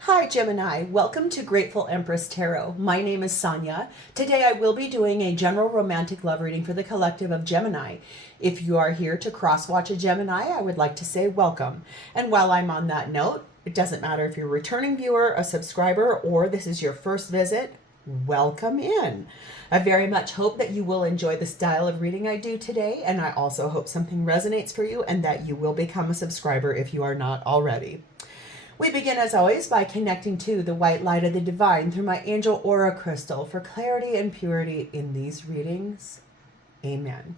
Hi Gemini, welcome to Grateful Empress Tarot. My name is Sonia. Today I will be doing a general romantic love reading for the collective of Gemini. If you are here to cross-watch a Gemini, I would like to say welcome. And while I'm on that note, it doesn't matter if you're a returning viewer, a subscriber, or this is your first visit, welcome in. I very much hope that you will enjoy the style of reading I do today, and I also hope something resonates for you and that you will become a subscriber if you are not already. We begin, as always, by connecting to the white light of the divine through my angel aura crystal for clarity and purity in these readings. Amen.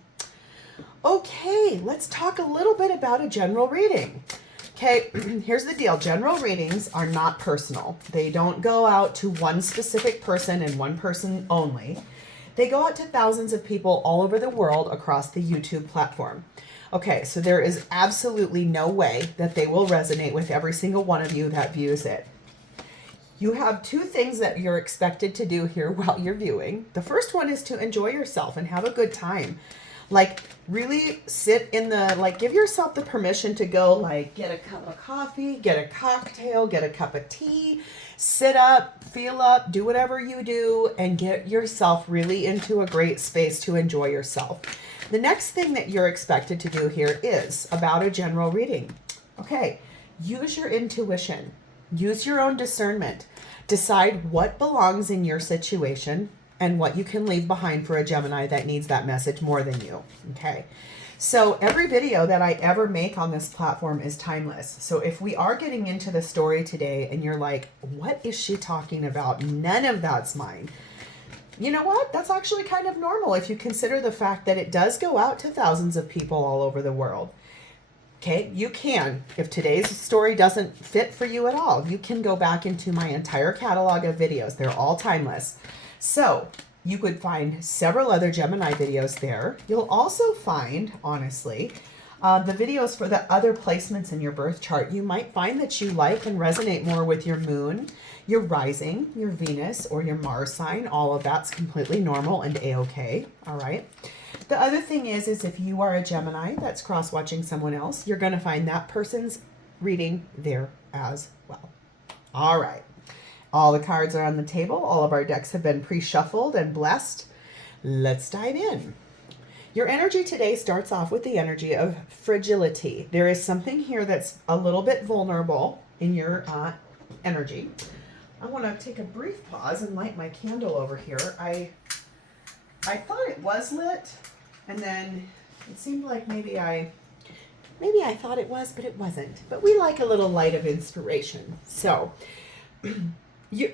Okay, let's talk a little bit about a general reading. Okay, here's the deal. General readings are not personal. They don't go out to one specific person and one person only. They go out to thousands of people all over the world across the YouTube platform. Okay, so there is absolutely no way that they will resonate with every single one of you that views it. You have two things that you're expected to do here while you're viewing. The first one is to enjoy yourself and have a good time. Like, really sit in the, give yourself the permission to go, get a cup of coffee, get a cocktail, get a cup of tea, sit up, feel up, do whatever you do, and get yourself really into a great space to enjoy yourself. The next thing that you're expected to do here is about a general reading. Okay, use your intuition. Use your own discernment. Decide what belongs in your situation and what you can leave behind for a Gemini that needs that message more than you. Okay, so every video that I ever make on this platform is timeless. So if we are getting into the story today and you're like, what is she talking about? None of that's mine. You know what? That's actually kind of normal if you consider the fact that it does go out to thousands of people all over the world. Okay, you can, if today's story doesn't fit for you at all, you can go back into my entire catalog of videos. They're all timeless. So you could find several other Gemini videos there. You'll also find, honestly, the videos for the other placements in your birth chart. You might find that you like and resonate more with your moon, your rising, your Venus, or your Mars sign. All of that's completely normal and a-okay. All right. The other thing is if you are a Gemini that's cross-watching someone else, you're going to find that person's reading there as well. All right. All the cards are on the table. All of our decks have been pre-shuffled and blessed. Let's dive in. Your energy today starts off with the energy of fragility. There is something here that's a little bit vulnerable in your energy. I want to take a brief pause and light my candle over here. I thought it was lit, and then it seemed like maybe I thought it was, but it wasn't. But we like a little light of inspiration. So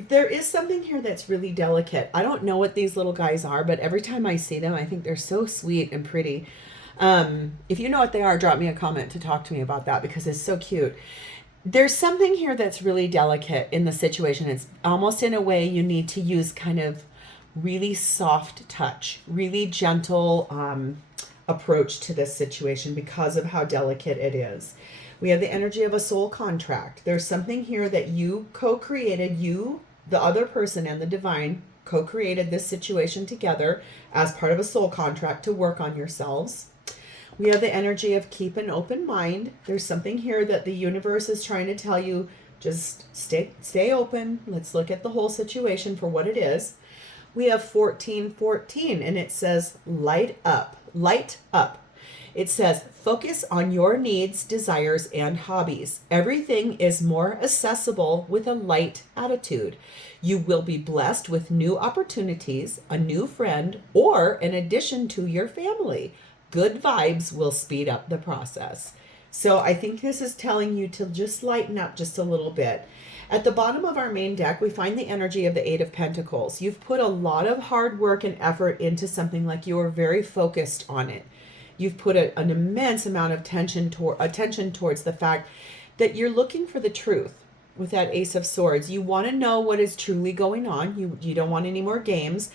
there is something here that's really delicate. I don't know what these little guys are, but every time I see them, I think they're so sweet and pretty. If you know what they are, drop me a comment to talk to me about that because it's so cute. There's something here that's really delicate in the situation. It's almost in a way you need to use kind of really soft touch, really gentle approach to this situation because of how delicate it is. We have the energy of a soul contract. There's something here that you co-created, you, the other person, and the divine co-created this situation together as part of a soul contract to work on yourselves. We have the energy of keep an open mind. There's something here that the universe is trying to tell you, just stay open. Let's look at the whole situation for what it is. We have 1414, and it says light up, light up. It says, focus on your needs, desires, and hobbies. Everything is more accessible with a light attitude. You will be blessed with new opportunities, a new friend, or an addition to your family. Good vibes will speed up the process. So I think this is telling you to just lighten up just a little bit. At the bottom of our main deck, we find the energy of the Eight of Pentacles. You've put a lot of hard work and effort into something, like you are very focused on it. You've put an immense amount of attention towards the fact that you're looking for the truth with that Ace of Swords. You want to know what is truly going on. You don't want any more games.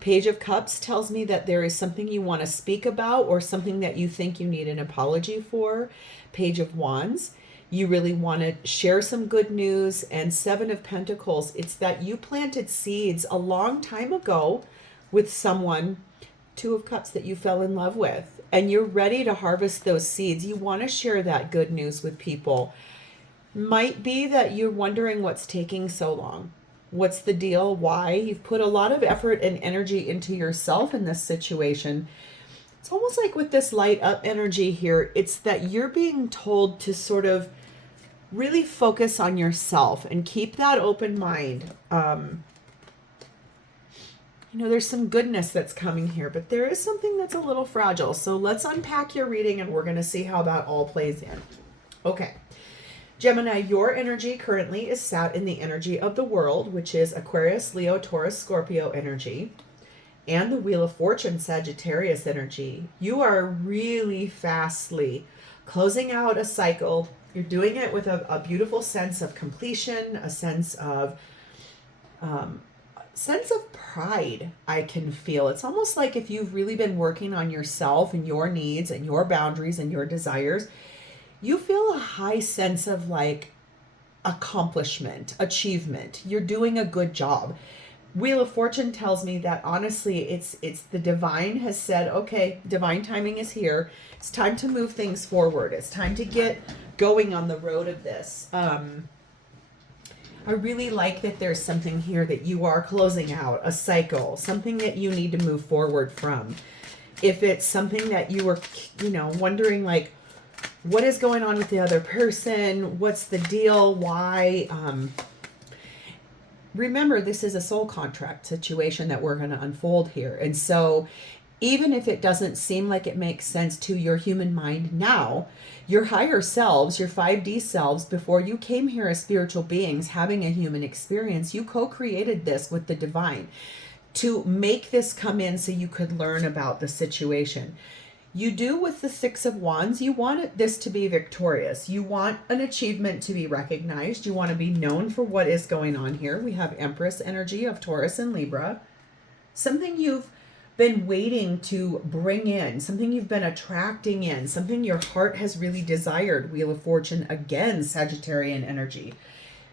Page of Cups tells me that there is something you want to speak about or something that you think you need an apology for. Page of Wands, you really want to share some good news. And Seven of Pentacles, it's that you planted seeds a long time ago with someone. Two of Cups, that you fell in love with, and you're ready to harvest those seeds. You want to share that good news with people. Might be that you're wondering what's taking so long. What's the deal? Why? You've put a lot of effort and energy into yourself in this situation. It's almost like with this light up energy here, it's that you're being told to sort of really focus on yourself and keep that open mind. You know, there's some goodness that's coming here, but there is something that's a little fragile. So let's unpack your reading and we're going to see how that all plays in. Okay. Gemini, your energy currently is sat in the energy of the world, which is Aquarius, Leo, Taurus, Scorpio energy, and the Wheel of Fortune, Sagittarius energy. You are really fastly closing out a cycle. You're doing it with a beautiful sense of completion, a sense of pride. I can feel. It's almost like if you've really been working on yourself and your needs and your boundaries and your desires, you feel a high sense of like accomplishment, achievement. You're doing a good job. Wheel of Fortune tells me that honestly, it's the divine has said, okay, divine timing is here. It's time to move things forward. It's time to get going on the road of this. I really like that there's something here that you are closing out, a cycle, something that you need to move forward from. If it's something that you were, you know, wondering like, what is going on with the other person? What's the deal? Why? Remember, this is a soul contract situation that we're going to unfold here. And so even if it doesn't seem like it makes sense to your human mind now, your higher selves, your 5D selves, before you came here as spiritual beings having a human experience, you co-created this with the divine to make this come in so you could learn about the situation. You do with the Six of Wands, you want this to be victorious. You want an achievement to be recognized. You want to be known for what is going on here. We have Empress energy of Taurus and Libra. Something you've been waiting to bring in, something you've been attracting in, something your heart has really desired. Wheel of Fortune, again, Sagittarian energy.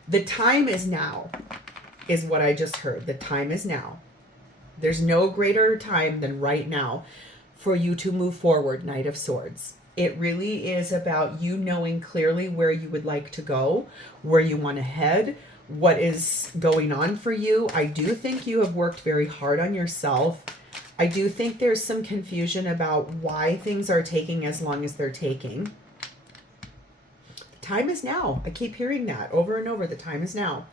The time is now, is what I just heard. The time is now. There's no greater time than right now for you to move forward, Knight of Swords. It really is about you knowing clearly where you would like to go, where you want to head, what is going on for you. I do think you have worked very hard on yourself. I do think there's some confusion about why things are taking as long as they're taking. The time is now. I keep hearing that over and over. The time is now.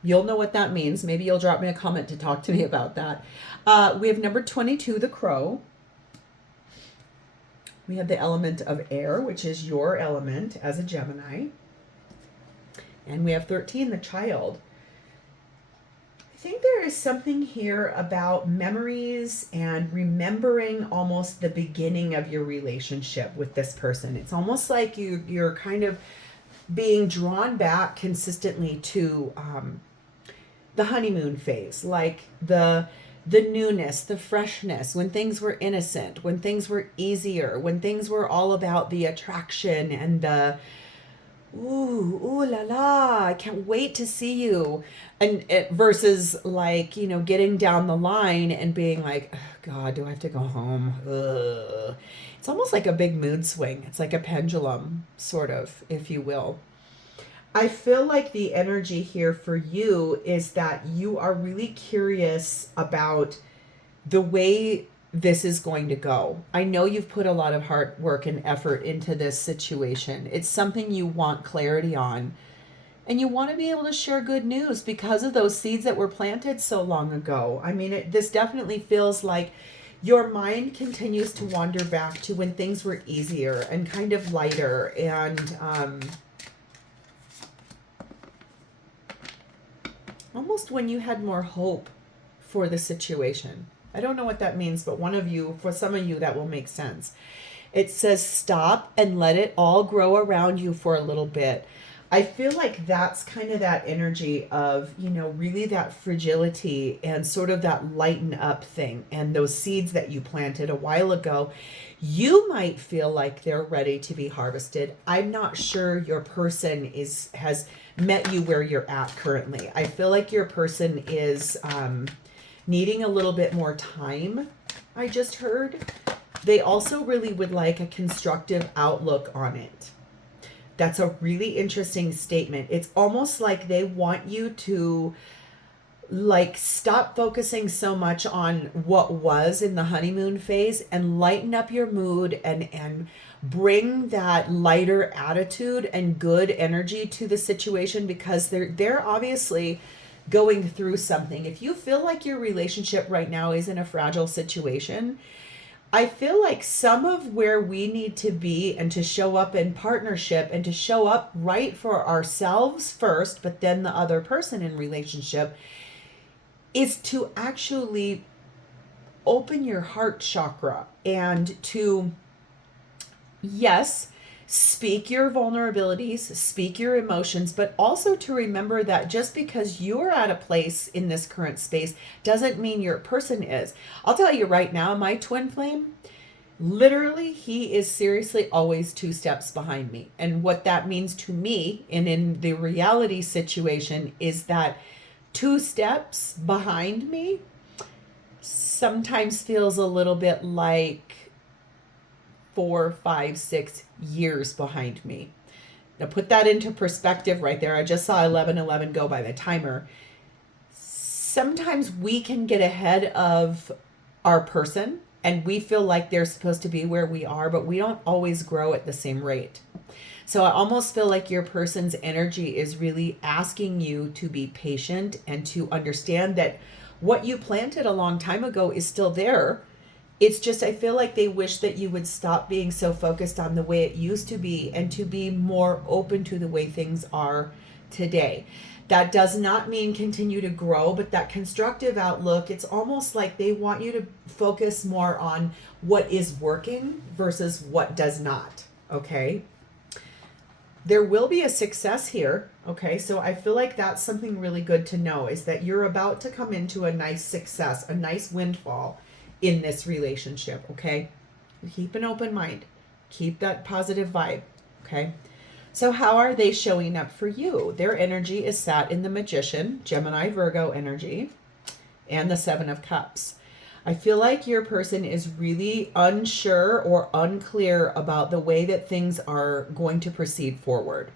You'll know what that means. Maybe you'll drop me a comment to talk to me about that. We have number 22, the Crow. We have the element of air, which is your element as a Gemini. And we have 13, the Child. I think there is something here about memories and remembering almost the beginning of your relationship with this person. It's almost like you're kind of being drawn back consistently to the honeymoon phase, like the newness, the freshness, when things were innocent, when things were easier, when things were all about the attraction and the ooh la la, I can't wait to see you. And it versus like, you know, getting down the line and being like, oh God, do I have to go home? Ugh. It's almost like a big mood swing. It's like a pendulum, sort of, if you will. I feel like the energy here for you is that you are really curious about the way this is going to go. I know you've put a lot of hard work and effort into this situation. It's something you want clarity on. And you want to be able to share good news because of those seeds that were planted so long ago. I mean, this definitely feels like your mind continues to wander back to when things were easier and kind of lighter and almost when you had more hope for the situation. I don't know what that means, but for some of you, that will make sense. It says stop and let it all grow around you for a little bit. I feel like that's kind of that energy of, you know, really that fragility and sort of that lighten up thing. And those seeds that you planted a while ago, you might feel like they're ready to be harvested. I'm not sure your person has met you where you're at currently. I feel like your person is needing a little bit more time, I just heard. They also really would like a constructive outlook on it. That's a really interesting statement. It's almost like they want you to like stop focusing so much on what was in the honeymoon phase and lighten up your mood and bring that lighter attitude and good energy to the situation, because they're obviously going through something. If you feel like your relationship right now is in a fragile situation, I feel like some of where we need to be and to show up in partnership and to show up right for ourselves first, but then the other person in relationship, is to actually open your heart chakra and to, yes, speak your vulnerabilities, speak your emotions, but also to remember that just because you're at a place in this current space doesn't mean your person is. I'll tell you right now, my twin flame, literally, he is seriously always 2 steps behind me. And what that means to me, and in the reality situation, is that 2 steps behind me sometimes feels a little bit like 4, 5, 6 years behind me. Now put that into perspective right there. I just saw 11:11 go by the timer. Sometimes we can get ahead of our person and we feel like they're supposed to be where we are, but we don't always grow at the same rate. So I almost feel like your person's energy is really asking you to be patient and to understand that what you planted a long time ago is still there. It's just, I feel like they wish that you would stop being so focused on the way it used to be and to be more open to the way things are today. That does not mean continue to grow, but that constructive outlook, it's almost like they want you to focus more on what is working versus what does not, okay? There will be a success here, okay? So I feel like that's something really good to know, is that you're about to come into a nice success, a nice windfall in this relationship, okay? Keep an open mind. Keep that positive vibe, okay? So how are they showing up for you? Their energy is sat in the Magician, Gemini, Virgo energy, and the 7 of Cups. I feel like your person is really unsure or unclear about the way that things are going to proceed forward.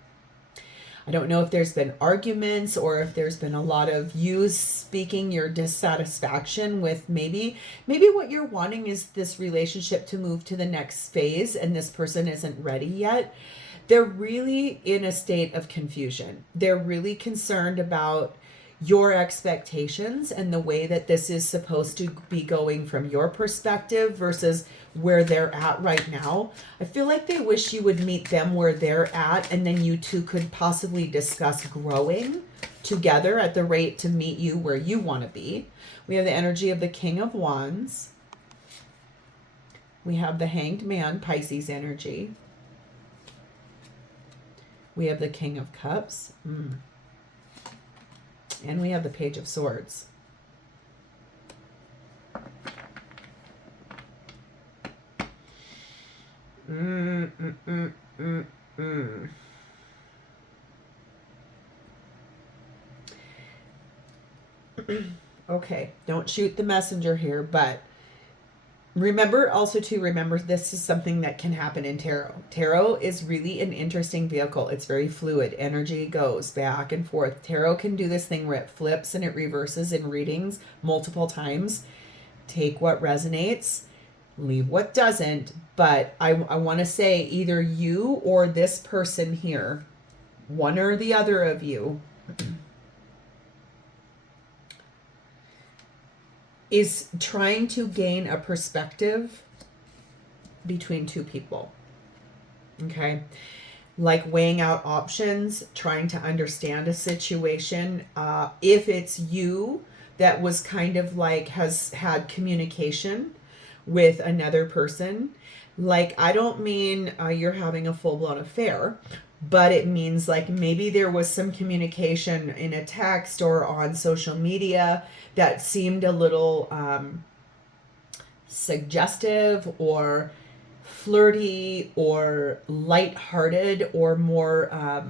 I don't know if there's been arguments or if there's been a lot of you speaking your dissatisfaction with maybe what you're wanting is this relationship to move to the next phase and this person isn't ready yet. They're really in a state of confusion. They're really concerned about your expectations and the way that this is supposed to be going from your perspective versus where they're at right now. I feel like they wish you would meet them where they're at, and then you two could possibly discuss growing together at the rate to meet you where you want to be. We have the energy of the King of Wands. We have the Hanged Man, Pisces energy. We have the King of Cups. And we have the Page of Swords. Okay, don't shoot the messenger here, but remember this is something that can happen in tarot. Tarot is really an interesting vehicle. It's very fluid. Energy goes back and forth. Tarot can do this thing where it flips and it reverses in readings multiple times. Take what resonates, leave what doesn't. But I want to say either you or this person here, one or the other of you, is trying to gain a perspective between 2 people, okay? Like weighing out options, trying to understand a situation. If it's you that was kind of like has had communication with another person, like I don't mean you're having a full-blown affair, but it means like maybe there was some communication in a text or on social media that seemed a little suggestive or flirty or lighthearted or more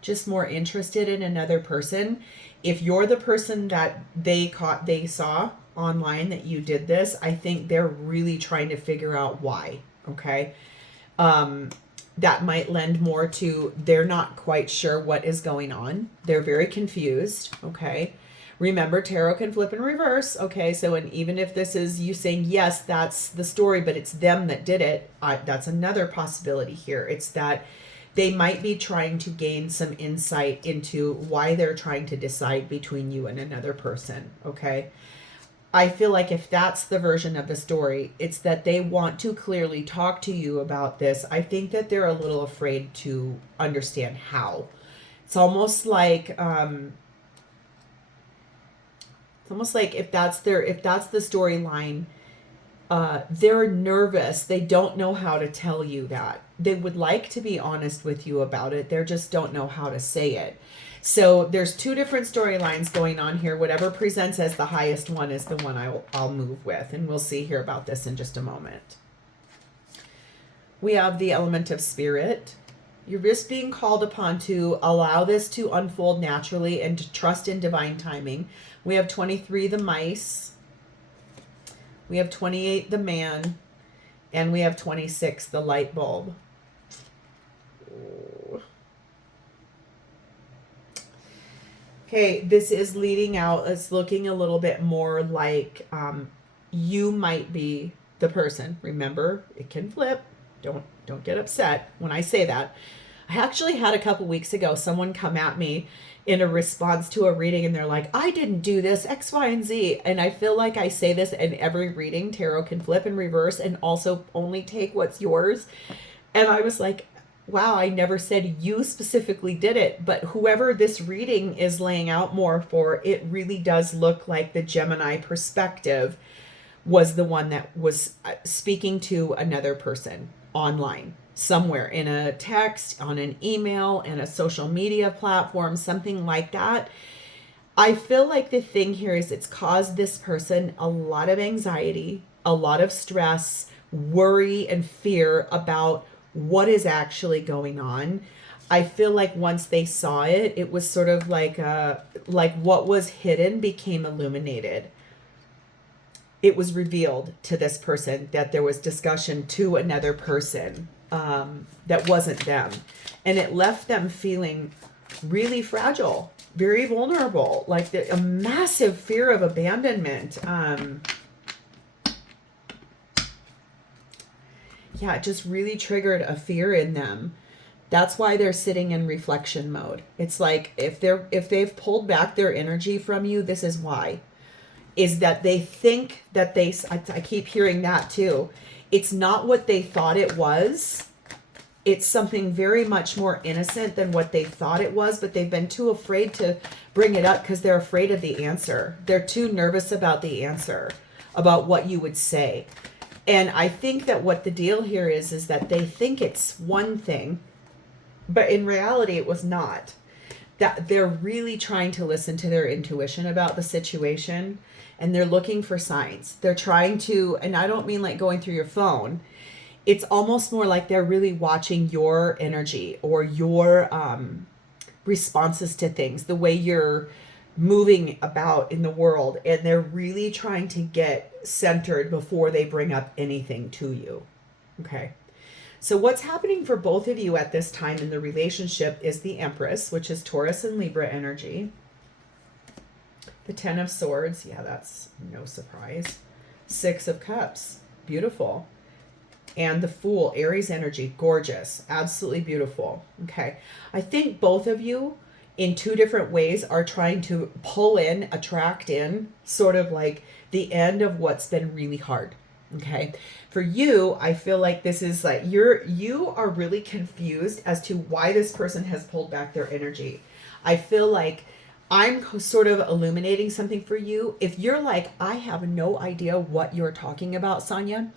just more interested in another person. If you're the person that they saw online that you did this, I think they're really trying to figure out why, okay? that might lend more to they're not quite sure what is going on. They're very confused, okay? Remember, tarot can flip in reverse, okay? So, and even if this is you saying, yes, that's the story, but it's them that did it, that's another possibility here. It's that they might be trying to gain some insight into why they're trying to decide between you and another person, okay? I feel like if that's the version of the story, it's that they want to clearly talk to you about this. I think that they're a little afraid to understand how. It's almost like if that's the storyline, they're nervous. They don't know how to tell you that. They would like to be honest with you about it. They just don't know how to say it. So there's two different storylines going on here. Whatever presents as the highest one is the one I'll move with. And we'll see here about this in just a moment. We have the element of spirit. You're just being called upon to allow this to unfold naturally and to trust in divine timing. We have 23, the mice. We have 28, the man. And we have 26, the light bulb. Okay, this is leading out. It's looking a little bit more like you might be the person. Remember, it can flip. Don't get upset when I say that. I actually had a couple weeks ago someone come at me in a response to a reading, and they're like, I didn't do this, X, Y, and Z. And I feel like I say this in every reading. Tarot can flip in reverse and also only take what's yours. And I was like, wow, I never said you specifically did it, but whoever this reading is laying out more for, it really does look like the Gemini perspective was the one that was speaking to another person online, somewhere in a text, on an email, in a social media platform, something like that. I feel like the thing here is it's caused this person a lot of anxiety, a lot of stress, worry, and fear about what is actually going on. I feel like once they saw it, it was sort of like what was hidden became illuminated. It was revealed to this person that there was discussion to another person that wasn't them. And it left them feeling really fragile, very vulnerable, like a massive fear of abandonment. Yeah, it just really triggered a fear in them. That's why they're sitting in reflection mode. It's like if they've pulled back their energy from you, this is why. Is that they think that I keep hearing that too. It's not what they thought it was. It's something very much more innocent than what they thought it was, but they've been too afraid to bring it up because they're afraid of the answer. They're too nervous about the answer, about what you would say. And I think that what the deal here is that they think it's one thing, but in reality it was not. That they're really trying to listen to their intuition about the situation, and they're looking for signs. They're trying to, and I don't mean like going through your phone. It's almost more like they're really watching your energy or your responses to things, the way you're moving about in the world, and they're really trying to get centered before they bring up anything to you. Okay. So what's happening for both of you at this time in the relationship is the Empress, which is Taurus and Libra energy. The Ten of Swords. Yeah, that's no surprise. Six of Cups. Beautiful. And the Fool, Aries energy. Gorgeous. Absolutely beautiful. Okay. I think both of you in two different ways are trying to pull in, attract in, sort of like the end of what's been really hard. Okay. For you, I feel like this is like you are really confused as to why this person has pulled back their energy. I feel like I'm sort of illuminating something for you. If you're like, I have no idea what you're talking about, Sonia,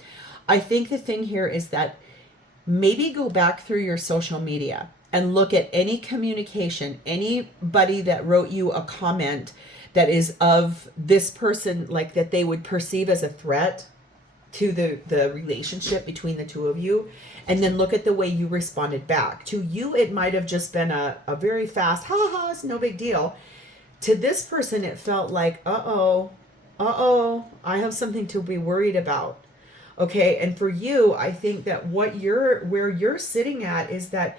I think the thing here is that maybe go back through your social media and look at any communication, anybody that wrote you a comment that is of this person, like that they would perceive as a threat to the relationship between the two of you, and then look at the way you responded back. To you, it might have just been a very fast, it's no big deal. To this person, it felt like, I have something to be worried about. Okay. And for you, I think that where you're sitting at is that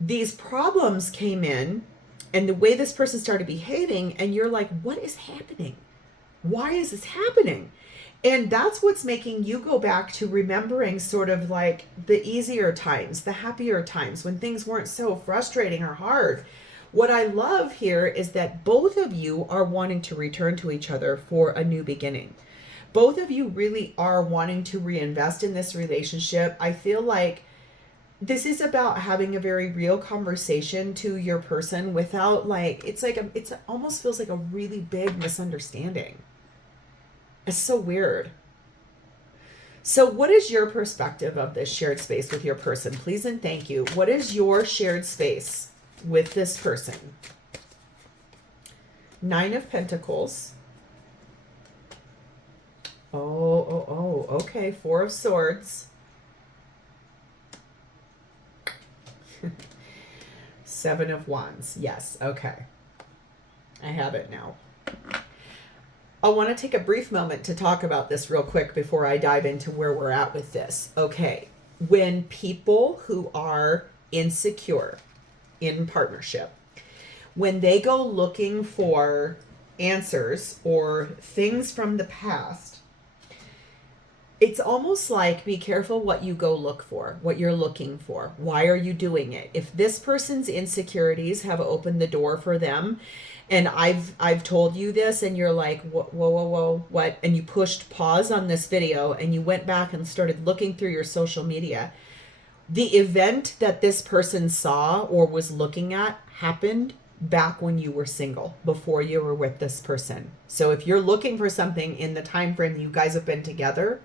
these problems came in and the way this person started behaving, and you're like, what is happening? Why is this happening? And that's what's making you go back to remembering sort of like the easier times, the happier times when things weren't so frustrating or hard. What I love here is that both of you are wanting to return to each other for a new beginning. Both of you really are wanting to reinvest in this relationship. I feel like this is about having a very real conversation to your person without like, it's almost feels like a really big misunderstanding. It's so weird. So what is your perspective of this shared space with your person? Please and thank you. What is your shared space with this person? 9 of Pentacles. Oh, okay. 4 of Swords. 7 of Wands. Yes, okay. I have it now. I want to take a brief moment to talk about this real quick before I dive into where we're at with this. Okay, when people who are insecure in partnership, when they go looking for answers or things from the past, it's almost like, be careful what you go look for, what you're looking for. Why are you doing it? If this person's insecurities have opened the door for them, and I've told you this and you're like, whoa, what? And you pushed pause on this video and you went back and started looking through your social media. The event that this person saw or was looking at happened back when you were single, before you were with this person. So if you're looking for something in the time frame you guys have been together,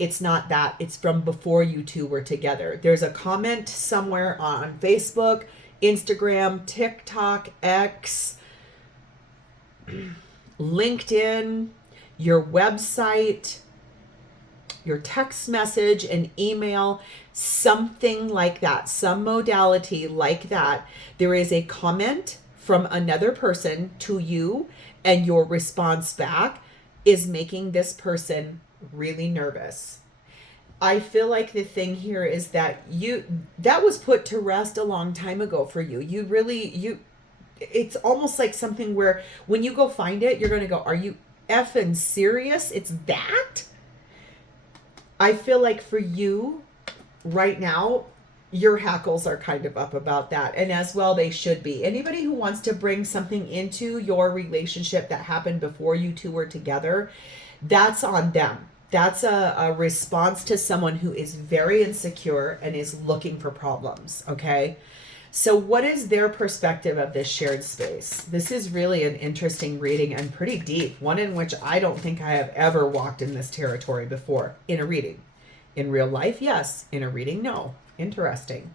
it's not that. It's from before you two were together. There's a comment somewhere on Facebook, Instagram, TikTok, X, LinkedIn, your website, your text message, an email, something like that, some modality like that. There is a comment from another person to you, and your response back is making this person really nervous. I feel like the thing here is that that was put to rest a long time ago for you. It's almost like something where when you go find it, you're going to go, are you effing serious? It's that? I feel like for you right now, your hackles are kind of up about that. And as well, they should be. Anybody who wants to bring something into your relationship that happened before you two were together, that's on them. That's a response to someone who is very insecure and is looking for problems, okay? So what is their perspective of this shared space? This is really an interesting reading and pretty deep, one in which I don't think I have ever walked in this territory before in a reading. In real life, yes. In a reading, no. Interesting.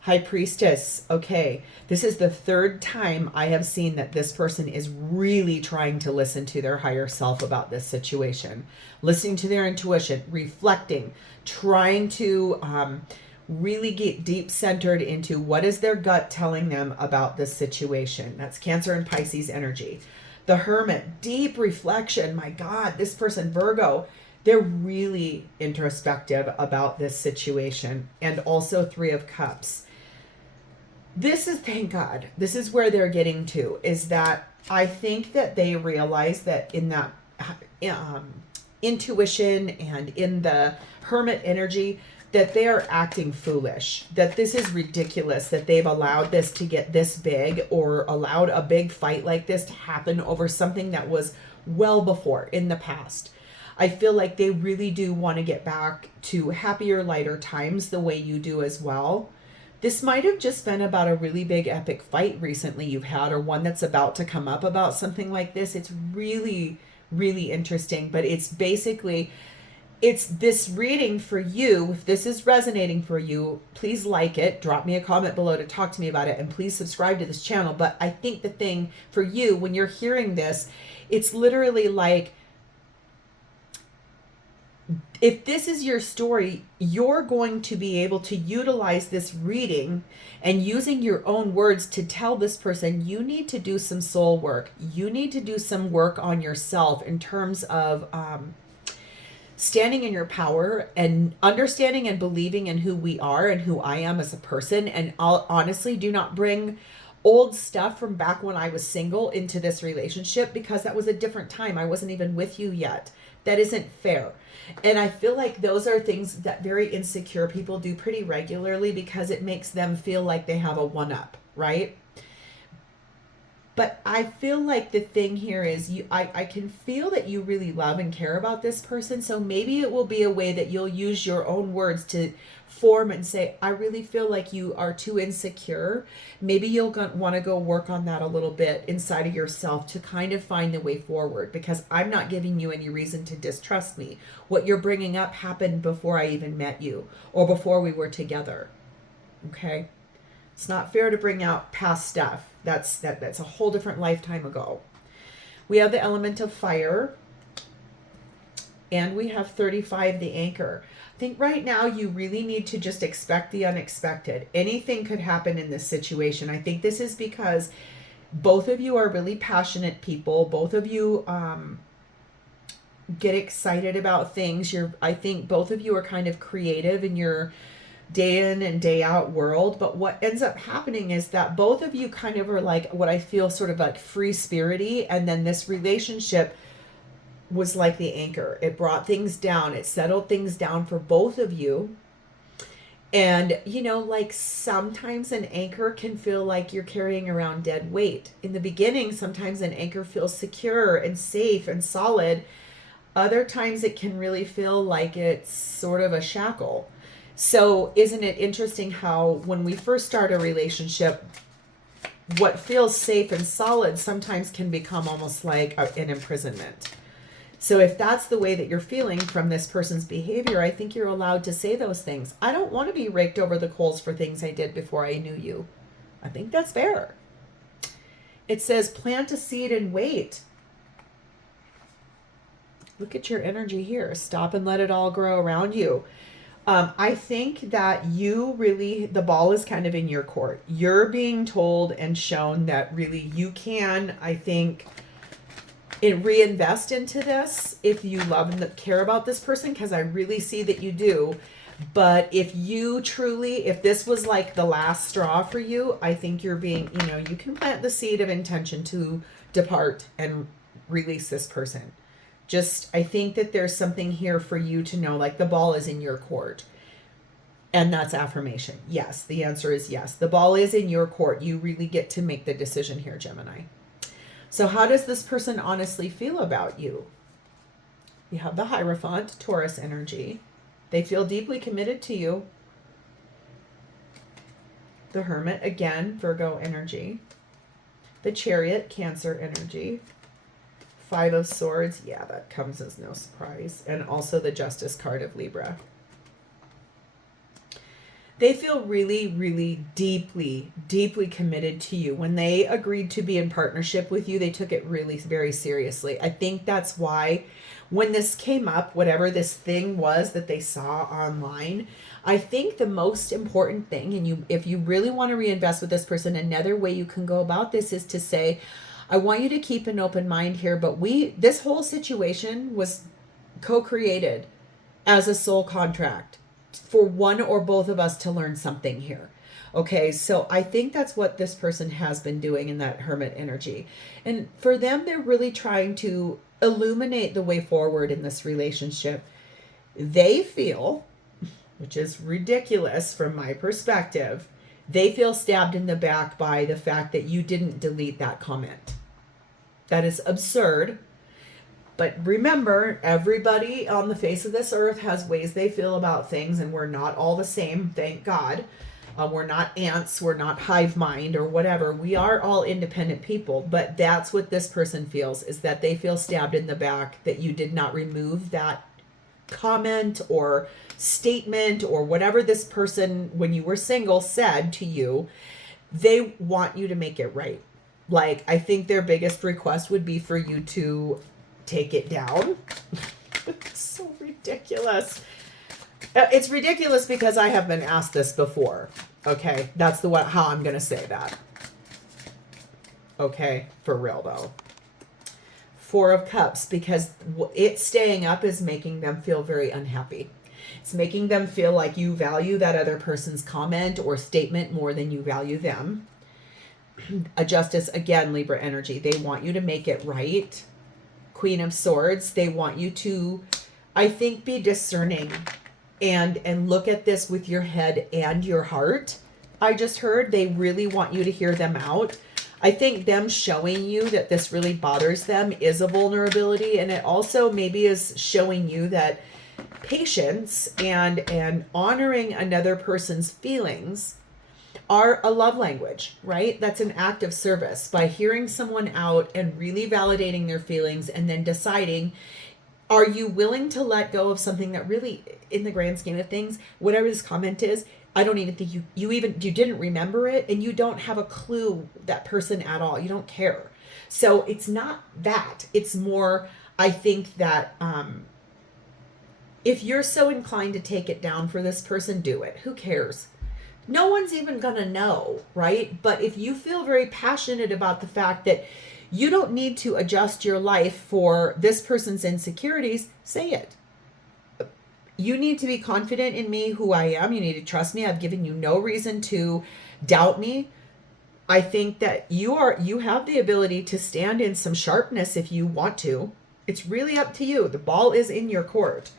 High Priestess. Okay, this is the 3rd time I have seen that this person is really trying to listen to their higher self about this situation. Listening to their intuition, reflecting, trying to really get deep centered into what is their gut telling them about this situation. That's Cancer and Pisces energy. The Hermit, deep reflection. My God, this person, Virgo, they're really introspective about this situation. And also 3 of Cups. This is, thank God, this is where they're getting to, is that I think that they realize that in that intuition and in the Hermit energy, that they are acting foolish, that this is ridiculous, that they've allowed this to get this big or allowed a big fight like this to happen over something that was well before in the past. I feel like they really do want to get back to happier, lighter times the way you do as well. This might have just been about a really big epic fight recently you've had, or one that's about to come up about something like this. It's really, really interesting, but it's basically, it's this reading for you. If this is resonating for you, please like it, drop me a comment below to talk to me about it, and please subscribe to this channel. But I think the thing for you, when you're hearing this, it's literally like, if this is your story, you're going to be able to utilize this reading and using your own words to tell this person, you need to do some soul work. You need to do some work on yourself in terms of standing in your power and understanding and believing in who we are and who I am as a person. And I'll honestly do not bring old stuff from back when I was single into this relationship, because that was a different time. I wasn't even with you yet. That isn't fair. And I feel like those are things that very insecure people do pretty regularly, because it makes them feel like they have a one-up, right? But I feel like the thing here is I can feel that you really love and care about this person. So maybe it will be a way that you'll use your own words to form and say, I really feel like you are too insecure. Maybe you'll want to go work on that a little bit inside of yourself to kind of find the way forward, because I'm not giving you any reason to distrust me. What you're bringing up happened before I even met you or before we were together. Okay? It's not fair to bring out past stuff. That's a whole different lifetime ago. We have the element of fire, and we have 35, the anchor. I think right now you really need to just expect the unexpected. Anything could happen in this situation. I think this is because both of you are really passionate people. Both of you get excited about things. I think both of you are kind of creative in your day in and day out world. But what ends up happening is that both of you kind of are like what I feel sort of like free spirity. And then this relationship was like the anchor. It brought things down. It settled things down for both of you. And, you know, like sometimes an anchor can feel like you're carrying around dead weight. In the beginning, sometimes an anchor feels secure and safe and solid. Other times it can really feel like it's sort of a shackle. So isn't it interesting how when we first start a relationship, what feels safe and solid sometimes can become almost like an imprisonment. So if that's the way that you're feeling from this person's behavior, I think you're allowed to say those things. I don't want to be raked over the coals for things I did before I knew you. I think that's fair. It says plant a seed and wait. Look at your energy here. Stop and let it all grow around you. I think that you really, the ball is kind of in your court. You're being told and shown that really you can, I think, reinvest into this if you love and care about this person, because I really see that you do. But if you truly, if this was like the last straw for you, I think you're being, you know, you can plant the seed of intention to depart and release this person. Just, I think that there's something here for you to know, like the ball is in your court. And that's affirmation. Yes, the answer is yes. The ball is in your court. You really get to make the decision here, Gemini. So how does this person honestly feel about you? You have the Hierophant, Taurus energy. They feel deeply committed to you. The Hermit, again, Virgo energy. The Chariot, Cancer energy. 5 of Swords, yeah, that comes as no surprise. And also the Justice card of Libra. They feel really, really deeply, deeply committed to you. When they agreed to be in partnership with you, they took it really very seriously. I think that's why when this came up, whatever this thing was that they saw online, I think the most important thing, and if you really want to reinvest with this person, another way you can go about this is to say, I want you to keep an open mind here, but this whole situation was co-created as a soul contract for one or both of us to learn something here. Okay, so I think that's what this person has been doing in that Hermit energy. And for them, they're really trying to illuminate the way forward in this relationship. They feel, which is ridiculous from my perspective, they feel stabbed in the back by the fact that you didn't delete that comment. That is absurd. But remember, everybody on the face of this earth has ways they feel about things, and we're not all the same, thank God. We're not ants, we're not hive mind or whatever. We are all independent people, but that's what this person feels, is that they feel stabbed in the back that you did not remove that comment or statement or whatever this person, when you were single, said to you. They want you to make it right. Like, I think their biggest request would be for you to take it down. It's so ridiculous. It's ridiculous because I have been asked this before. Okay, that's how I'm going to say that. Okay, for real though. Four of Cups, because it staying up is making them feel very unhappy. It's making them feel like you value that other person's comment or statement more than you value them. A Justice, again, Libra energy. They want you to make it right. Queen of Swords. They want you to, I think, be discerning and look at this with your head and your heart. I just heard they really want you to hear them out. I think them showing you that this really bothers them is a vulnerability, and it also maybe is showing you that patience and honoring another person's feelings are a love language, right? That's an act of service. By hearing someone out and really validating their feelings and then deciding, are you willing to let go of something that really, in the grand scheme of things, whatever this comment is, I don't even think you didn't remember it, and you don't have a clue that person at all. You don't care. So it's not that. It's more, I think that if you're so inclined to take it down for this person, do it. Who cares? No one's even going to know, right? But if you feel very passionate about the fact that you don't need to adjust your life for this person's insecurities, say it. You need to be confident in me, who I am. You need to trust me. I've given you no reason to doubt me. I think that you have the ability to stand in some sharpness if you want to. It's really up to you. The ball is in your court.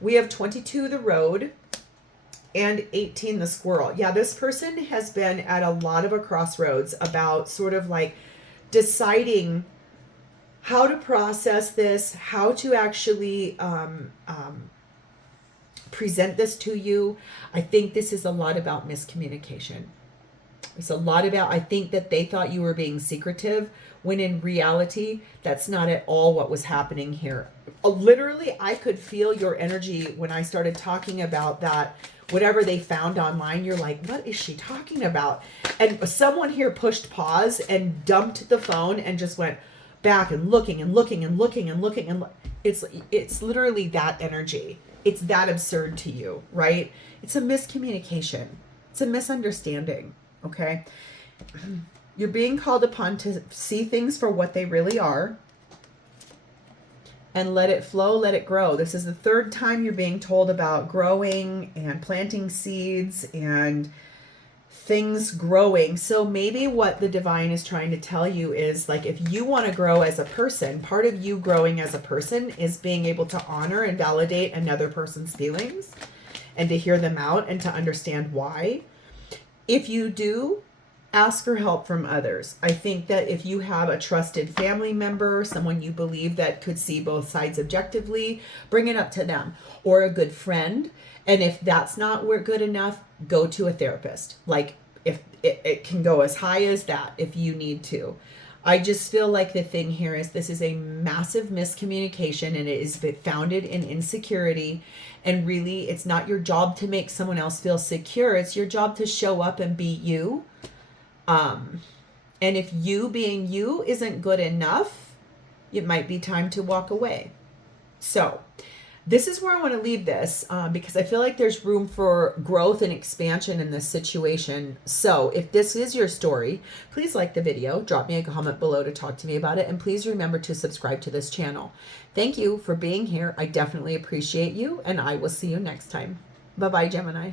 We have 22, the Road, and 18, the Squirrel. Yeah, this person has been at a lot of a crossroads about sort of like deciding how to process this, how to actually present this to you. I think this is a lot about miscommunication. It's a lot about, I think that they thought you were being secretive, when in reality, that's not at all what was happening here. Literally, I could feel your energy when I started talking about that. Whatever they found online, you're like, what is she talking about? And someone here pushed pause and dumped the phone and just went back and looking and looking and looking and looking. And it's literally that energy. It's that absurd to you, right? It's a miscommunication. It's a misunderstanding, okay? You're being called upon to see things for what they really are and let it flow, let it grow. This is the third time you're being told about growing and planting seeds and things growing. So maybe what the divine is trying to tell you is, like, if you want to grow as a person, part of you growing as a person is being able to honor and validate another person's feelings and to hear them out and to understand why. If you do, ask for help from others. I think that if you have a trusted family member, someone you believe that could see both sides objectively, bring it up to them, or a good friend. And if that's not good enough, go to a therapist. Like, if it can go as high as that if you need to. I just feel like the thing here is this is a massive miscommunication, and it is founded in insecurity. And really, it's not your job to make someone else feel secure. It's your job to show up and be you. And if you being you isn't good enough, it might be time to walk away. So this is where I want to leave this, because I feel like there's room for growth and expansion in this situation. So if this is your story, please like the video, drop me a comment below to talk to me about it, and please remember to subscribe to this channel. Thank you for being here. I definitely appreciate you, and I will see you next time. Bye-bye, Gemini.